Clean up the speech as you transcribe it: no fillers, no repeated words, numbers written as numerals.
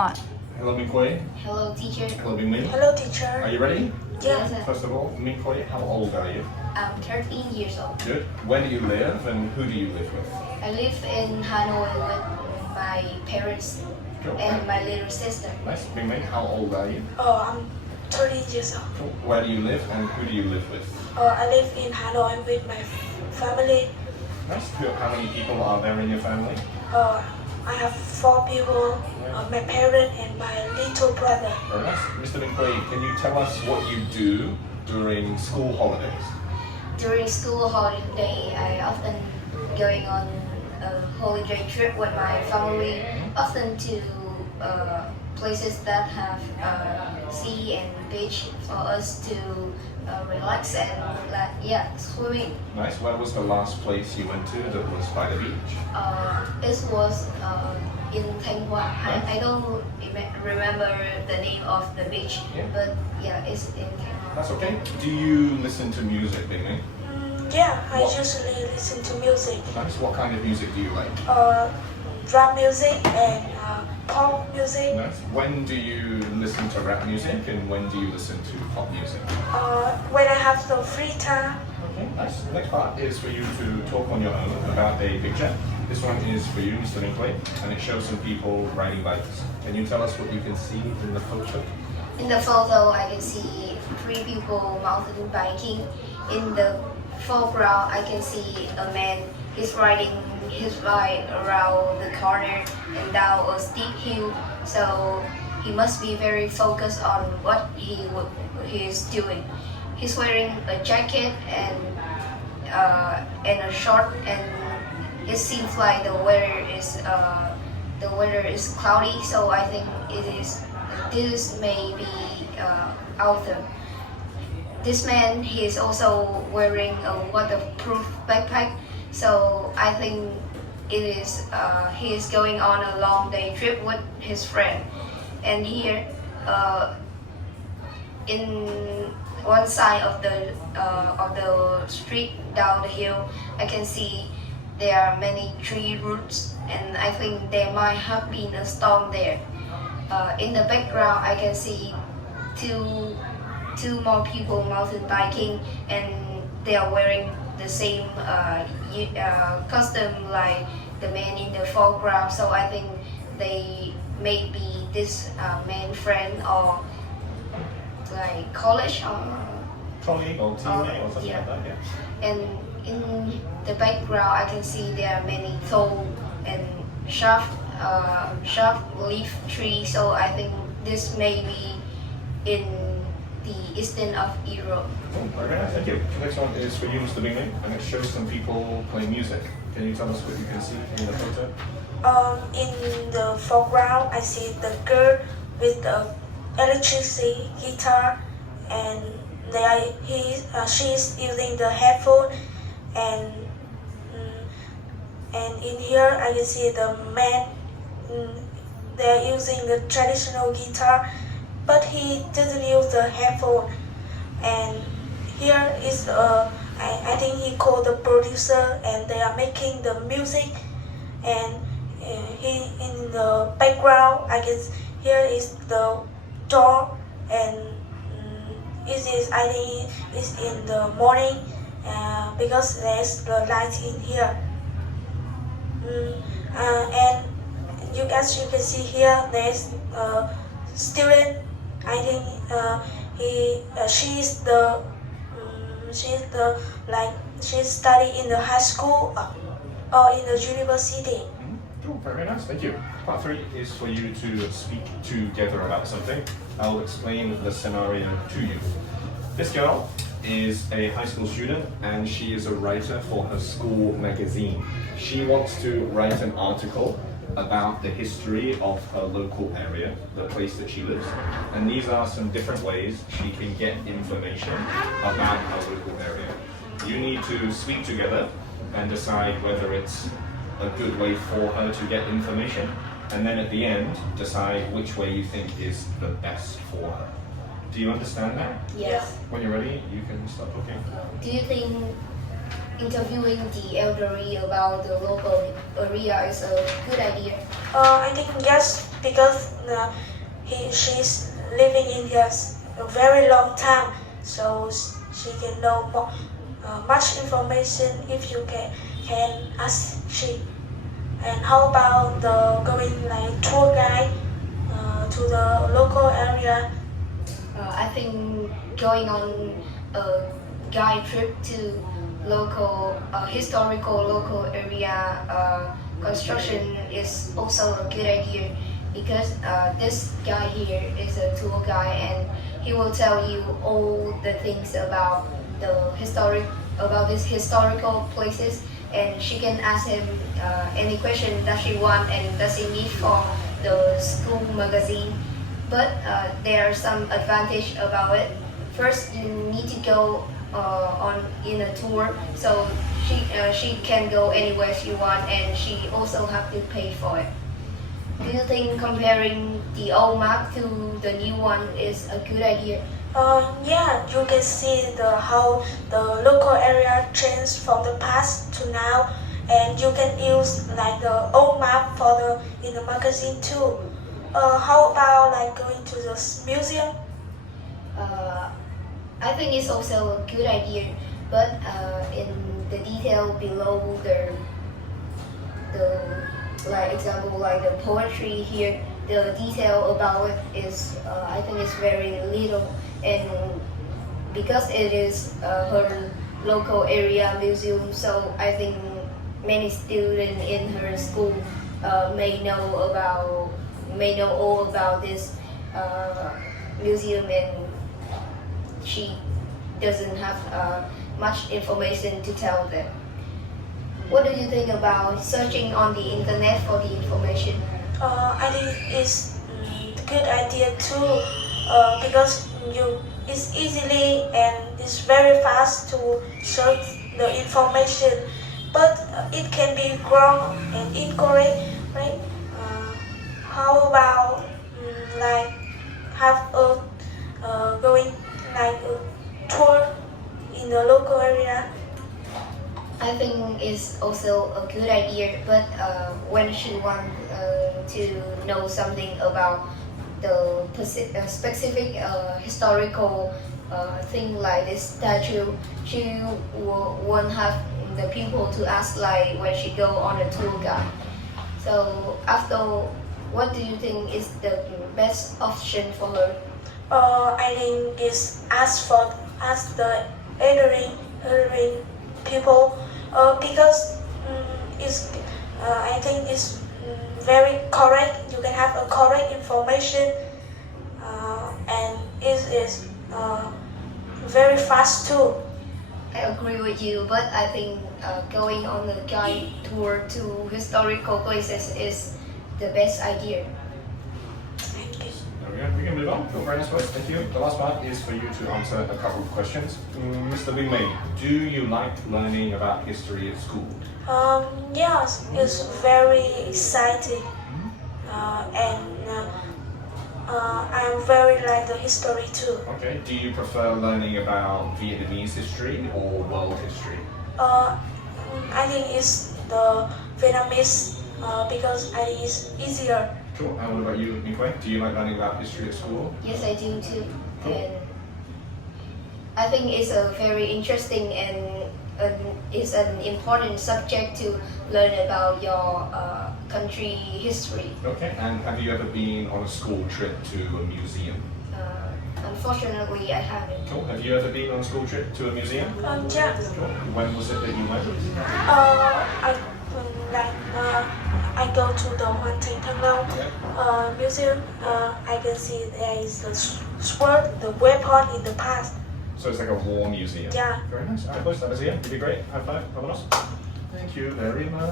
Hello, Khue. Hello, teacher. Hello, Minh. Hello, teacher. Are you ready? Yeah. Yes, First of all, Khue, how old are you? I'm 13 years old. Good. Where do you live and who do you live with? I live in Hanoi with my parents Cool. and my little sister. Nice. Minh, how old are you? I'm 13 years old. Cool. Where do you live and who do you live with? I live in Hanoi with my family. Nice. How many people are there in your family? I have 4 people, my parents and my little brother. Very nice. Mr. Khue, can you tell us what you do during school holidays? During school holiday, I often going on a holiday trip with my family, often to places that have sea and beach for us to relax and swimming. Nice. Where was the last place you went to that was by the beach? It was in Thanh I don't remember the name of the beach, Yeah. but yeah, it's in Thanh That's okay. Do you listen to music, Minh? Yeah, I What? usually listen to music. Nice. What kind of music do you like? Drum music and pop music. Nice. When do you listen to rap music and when do you listen to pop music? When I have some free time. Okay, nice. The next part is for you to talk on your own about a picture. This one is for you, Mr. Khue, and it shows some people riding bikes. Can you tell us what you can see in the photo? In the photo, I can see 3 people mountain biking. In the foreground, I can see a man. He's riding his bike around the corner and down a steep hill. So he must be very focused on what he is doing. He's wearing a jacket and a short, and it seems like the weather is cloudy. So I think this may be autumn. This man, he is also wearing a waterproof backpack, so I think he is going on a long day trip with his friend. And here, in one side of the street down the hill, I can see there are many tree roots, and I think there might have been a storm there. In the background, I can see two more people mountain biking, and they are wearing the same costume like the man in the foreground. So I think they may be this man friend or like college or Colleague or teammate or something yeah. like that, yeah. And in the background, I can see there are many tall and sharp leaf trees. So I think this may be in the eastern of Europe. Oh, very nice, thank you. The next one is for you, Mr. Minh, and it shows some people playing music. Can you tell us what you can see in the photo? In the foreground, I see the girl with the electricity guitar, and she is using the headphone, and in here I can see the man. They are using the traditional guitar, but he doesn't use the headphone. And here is I think he called the producer, and they are making the music. And he in the background, I guess here is the door, and I think it's in the morning because there's the light in here. And as you can see here, there's a student. I think she's studying in the high school or in the university. Cool, very nice, thank you. Part 3 is for you to speak together about something. I'll explain the scenario to you. This girl is a high school student and she is a writer for her school magazine. She wants to write an article about the history of her local area, the place that she lives. And these are some different ways she can get information about her local area. You need to speak together and decide whether it's a good way for her to get information, and then at the end decide which way you think is the best for her. Do you understand that? Yes. When you're ready, you can start talking. Do you think interviewing the elderly about the local area is a good idea? I think yes, because she's living in here a very long time, so she can know much information if you can ask she. And how about the going like tour guide to the local area? I think going on a guide trip to historical local area construction is also a good idea because this guy here is a tour guide and he will tell you all the things about these historical places, and she can ask him any question that she want and does he need for the school magazine. But there are some advantage about it. First, you need to go in a tour, so she can go anywhere she want, and she also have to pay for it. Do you think comparing the old map to the new one is a good idea? Yeah, you can see how the local area changed from the past to now, and you can use like the old map in the magazine too. How about like going to the museum? I think it's also a good idea, but in the detail below the like example like the poetry here, the detail about it is I think it's very little, and because it is her local area museum, so I think many students in her school may know all about this museum, and she doesn't have much information to tell them. What do you think about searching on the internet for the information? I think it's a good idea too because it's easily and it's very fast to search the information, but it can be wrong and incorrect, right? How about like have a going like a tour in the local area? I think it's also a good idea, but when she wants to know something about the specific historical thing like this statue, she won't have the people to ask like when she go on a tour guide. So after, what do you think is the best option for her? I think it's ask the elderly people because I think it's very correct. You can have a correct information and it is very fast too. I agree with you, but I think going on a guide tour to historical places is the best idea. Thank you. There we go. We can move on. Cool, very nice work. Thank you. The last part is for you to answer a couple of questions. Mr. Binh, do you like learning about history at school? Yes, it's very exciting, and I'm very like the history too. Okay. Do you prefer learning about Vietnamese history or world history? I think it's the Vietnamese because it's easier. Cool. And what about you, Khue? Do you like learning about history at school? Yes, I do too. Cool. And I think it's a very interesting and it's an important subject to learn about your country history. Okay. And have you ever been on a school trip to a museum? Unfortunately, I haven't. Cool. Have you ever been on a school trip to a museum? Yeah. Cool. When was it that you went? I go to the Hoàn Thành Thăng Long Yeah. museum. I can see there is the sword, the weapon in the past. So it's like a war museum. Yeah. Very nice. All right, boys, that was it. You did great. High five. Vámonos. Thank you very much.